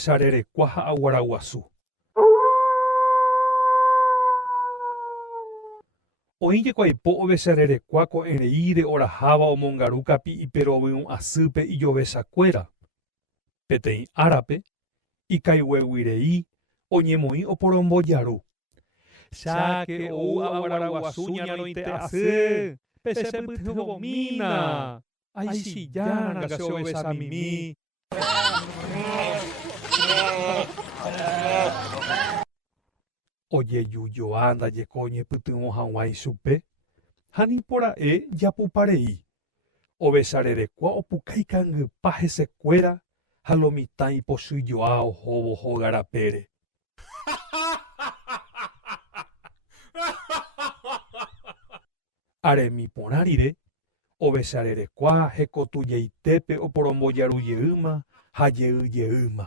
ovesarerekua ha aguaraguasu. Oĩjeko aipo ovesarerekua ko'ẽreíre oraháva omongaru kapi'ipe rovyũ asýpe ijovesakuéra. Peteĩ árape, ikaigue oñemoĩ oporombojaru. Cháke ou aguaraguasu ñaroite asy, pesepytyvõmína. Aichijáranga che ovesamimi. Ojejujoa ndajeko oñepytyvõ hag̃ua ichupe ha nipora'e japuparei. Ovesarerekua opukaikangypa hesekuéra ha lo mitã ipochyjoa ohóvo hógarapére. Aremi porã rire, ovesarerekua hekotujeitépe oporombojarujeýma ha jeýjeýma.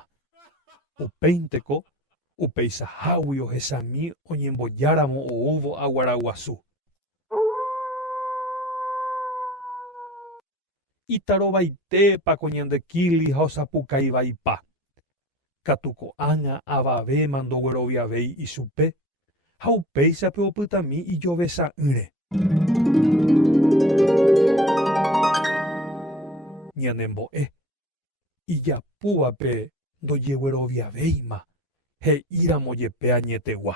Upéinteko upeichahágui ohechami oñembojáramo oúvo aguaraguasu. Itarovaitépa ñande Kili ha osapukaivaipa. Katu ko'ág̃a avavéma ndogueroviavéi ichupe ha upéichape opytami ijovesa'ỹre. Ñanembo'e, ijapúvape ndojegueroviavéima he'íramo jepe añetegua.